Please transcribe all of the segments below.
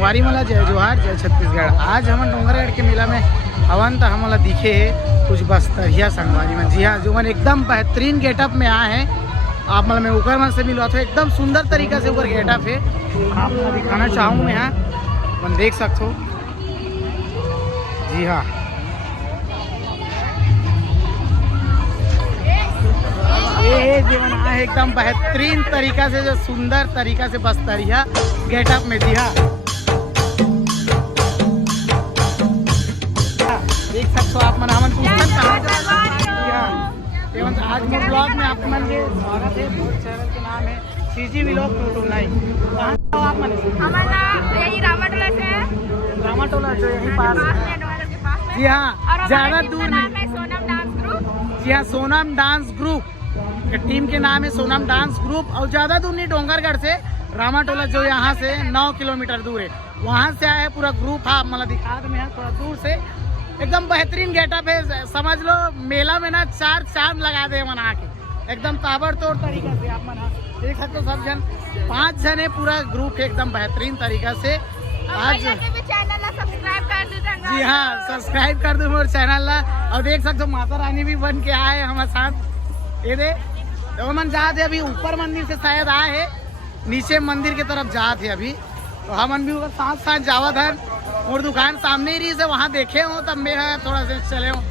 संगवारी मला जय जोहार जय छत्तीसगढ़। आज हम डोंगरगढ़ के मेला में हवन तो हमला दिखे है कुछ बस्तरिया संगवारी में। जी हाँ, जो मन एकदम बेहतरीन गेटअप में आए हैं। आप मतलब मैं ऊपर मन से मिलवा तो एकदम सुंदर तरीका से ऊपर गेटअप है। आप मैं दिखाना चाहूँ मैं यहाँ मन देख सकते हो। जी हाँ, ये जीवन है एकदम बेहतरीन तरीका से, जो सुंदर तरीका से बस्तरिया गेटअप में। जी हाँ, देख सकते हो आप मन हमन पूछन आज के ब्लॉग में आप मन के स्वागत है। चैनल के नाम है सीजी व्लॉग 229। कहाँ से हो आप मन? हमारा यही रामाटोला से है। रामाटोला जो यहीं पास है। जी हाँ, ज्यादा दूर नहीं। Sonam dance group. जी हाँ, सोनम डांस ग्रुप टीम के नाम है सोनम डांस ग्रुप। और ज्यादा दूर नहीं, डोंगरगढ़ से रामाटोला जो यहाँ से 9 किलोमीटर दूर है, वहाँ से आया है पूरा ग्रुप। हाँ मतलब दिखा दो मैं थोड़ा दूर से। एकदम बेहतरीन गेटअप है, समझ लो मेला में ना 4 चांद लगा दे मना के, एकदम ताबड़तोड़ तरीका से। आप मना देख सकते हो, सब जन 5 जन है, पूरा ग्रुप है एकदम बेहतरीन तरीका से। आज चैनल सब्सक्राइब कर दो। जी हाँ, सब्सक्राइब कर दो मेरे चैनल ला। और देख सकते हो माता रानी भी बन के आए हमारे साथ। ये दे तो मन जाते अभी ऊपर मंदिर से शायद आए है, नीचे मंदिर की तरफ जाते अभी। तो हम भी साथ साथ जावत है और दुकान सामने ही रही से वहाँ देखे हो, तब मैं थोड़ा से चले हो,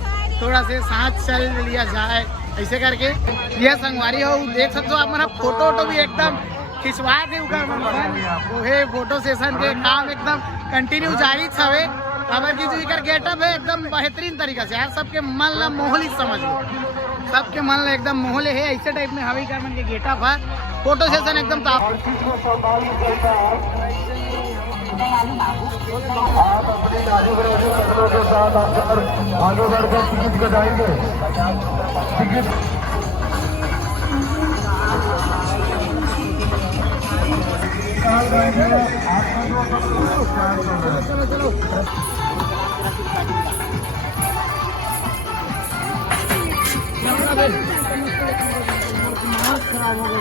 थोड़ा से साथ चल लिया जाए ऐसे करके। यह संगवारी हो, देख सकते हो आप मेरा फोटो वोटो भी एकदम खिंचवा दे उधर। फोटो सेशन के काम एकदम कंटिन्यू जारी छवे। खबर की जो गेटअप है एकदम बेहतरीन तरीका से यार, सबके मन ला मोहल ही समझ लो, सबके मन ला एकदम मोहल है ऐसे टाइप में हवाई कर मन के गेटअप है। फोटो सेशन एकदम आप अपने आगे बढ़कर टिकट कटाएंगे। टिकट चलो खराब हो गया।